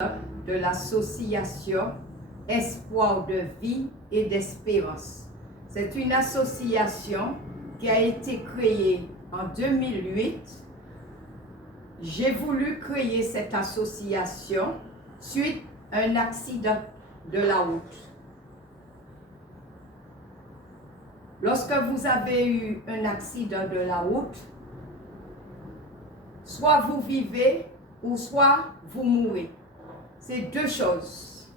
de l'association Espoir de vie et d'espérance. C'est une association qui a été créée en 2008. J'ai voulu créer cette association suite à un accident de la route. Lorsque vous avez eu un accident de la route, soit vous vivez ou soit vous mourrez. C'est deux choses.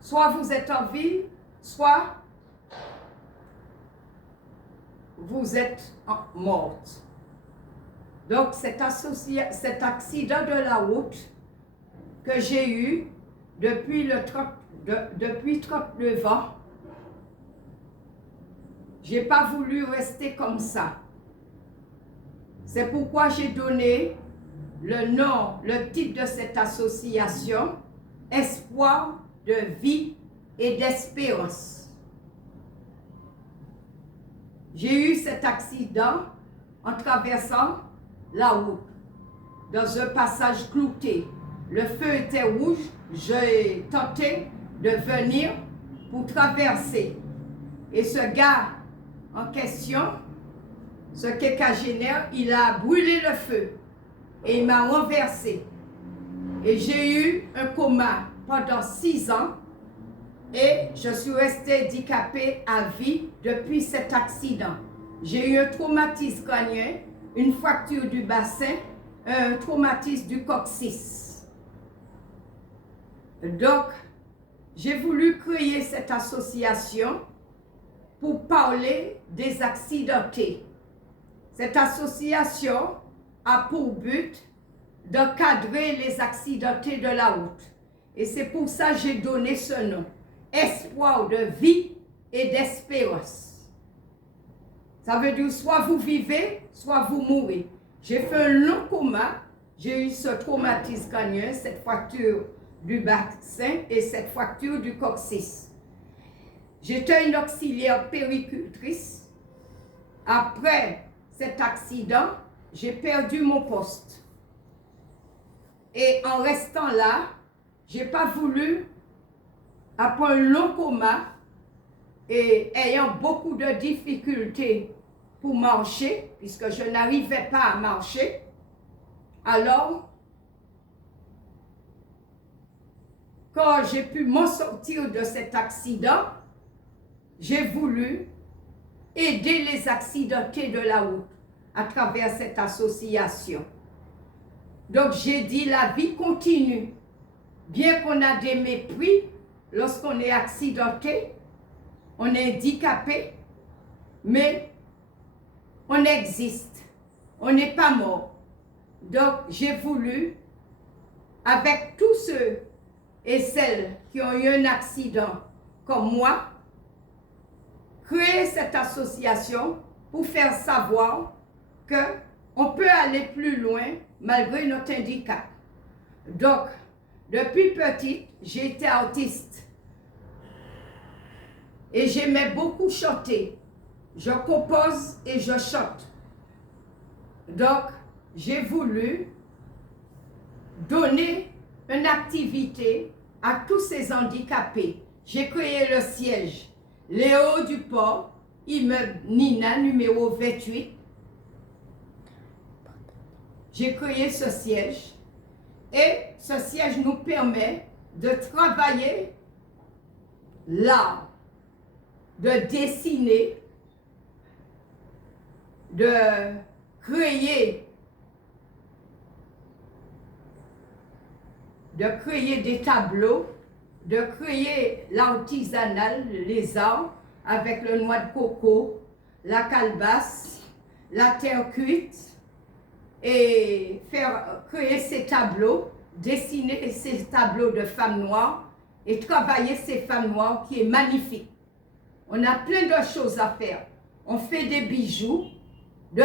Soit vous êtes en vie, soit vous êtes morte. Donc cet accident de la route que j'ai eu depuis 39 ans, je n'ai pas voulu rester comme ça. C'est pourquoi j'ai donné le titre de cette association, Espoir de vie et d'espérance. J'ai eu cet accident en traversant la route, dans un passage clouté. Le feu était rouge, j'ai tenté de venir pour traverser. Et ce gars en question, ce quinquagénaire, il a brûlé le feu et il m'a renversé. Et j'ai eu un coma pendant 6 ans et je suis restée handicapée à vie depuis cet accident. J'ai eu un traumatisme crânien, une fracture du bassin, un traumatisme du coccyx. Donc, j'ai voulu créer cette association pour parler des accidentés. Cette association a pour but d'encadrer les accidentés de la route. Et c'est pour ça que j'ai donné ce nom, Espoir de vie et d'espérance. Ça veut dire soit vous vivez, soit vous mourrez. J'ai fait un long coma, j'ai eu ce traumatisme crânien, cette fracture du bassin et cette fracture du coccyx. J'étais une auxiliaire péricultrice. Après cet accident, j'ai perdu mon poste. Et en restant là, je n'ai pas voulu, après un long coma et ayant beaucoup de difficultés pour marcher, puisque je n'arrivais pas à marcher, alors, quand j'ai pu m'en sortir de cet accident, j'ai voulu aider les accidentés de la route à travers cette association. Donc j'ai dit la vie continue. Bien qu'on a des mépris, lorsqu'on est accidenté, on est handicapé, mais on existe, on n'est pas mort. Donc j'ai voulu, avec tous ceux et celles qui ont eu un accident comme moi, créer cette association pour faire savoir qu'on peut aller plus loin malgré notre handicap. Donc, depuis petite, j'ai été artiste et j'aimais beaucoup chanter. Je compose et je chante. Donc, j'ai voulu donner une activité à tous ces handicapés. J'ai créé le siège Léo Duport, immeuble Nina, numéro 28. J'ai créé ce siège et ce siège nous permet de travailler l'art, de dessiner, de créer des tableaux, de créer l'artisanal, les arts, avec le noix de coco, la calebasse, la terre cuite, et créer ces tableaux, dessiner ces tableaux de femmes noires et travailler ces femmes noires qui est magnifique. On a plein de choses à faire. On fait des bijoux, de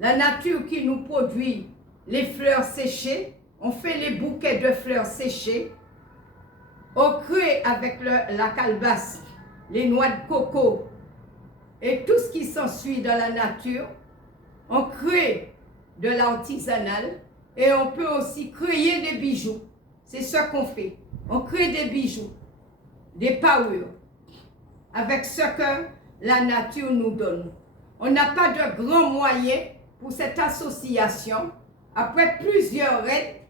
la nature qui nous produit les fleurs séchées. On fait les bouquets de fleurs séchées. On crée avec la calebasse, les noix de coco et tout ce qui s'ensuit dans la nature. On crée de l'artisanal Et on peut aussi créer des bijoux. C'est ce qu'on fait. On crée des bijoux, des parures, avec ce que la nature nous donne. On n'a pas de grands moyens pour cette association. Après plusieurs raids,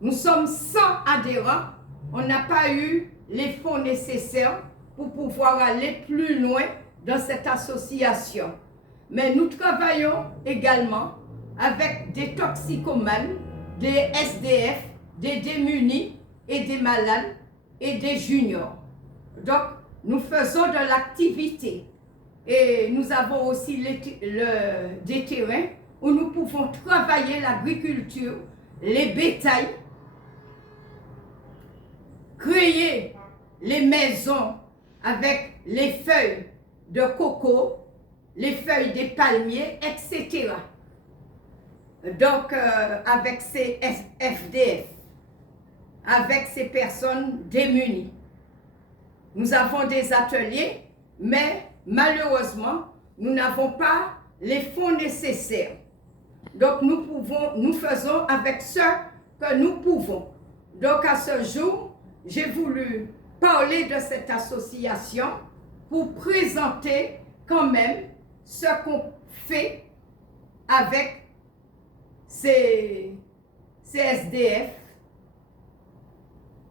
nous sommes 100 adhérents. On n'a pas eu les fonds nécessaires pour pouvoir aller plus loin dans cette association. Mais nous travaillons également avec des toxicomanes, des SDF, des démunis et des malades et des juniors. Donc, nous faisons de l'activité et nous avons aussi des terrains où nous pouvons travailler l'agriculture, les bétails, créer les maisons avec les feuilles de coco, les feuilles des palmiers, etc. Donc, avec ces FDF, avec ces personnes démunies. Nous avons des ateliers, mais malheureusement, nous n'avons pas les fonds nécessaires. Donc, nous faisons avec ce que nous pouvons. Donc, à ce jour, j'ai voulu parler de cette association pour présenter quand même ce qu'on fait avec ces SDF,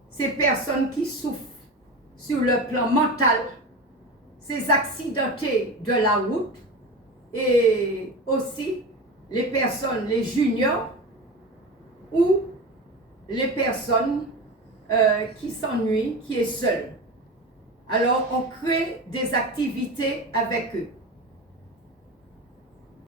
ces personnes qui souffrent sur le plan mental, ces accidentés de la route et aussi les personnes, les juniors ou les personnes qui s'ennuient, qui est seule. Alors, on crée des activités avec eux.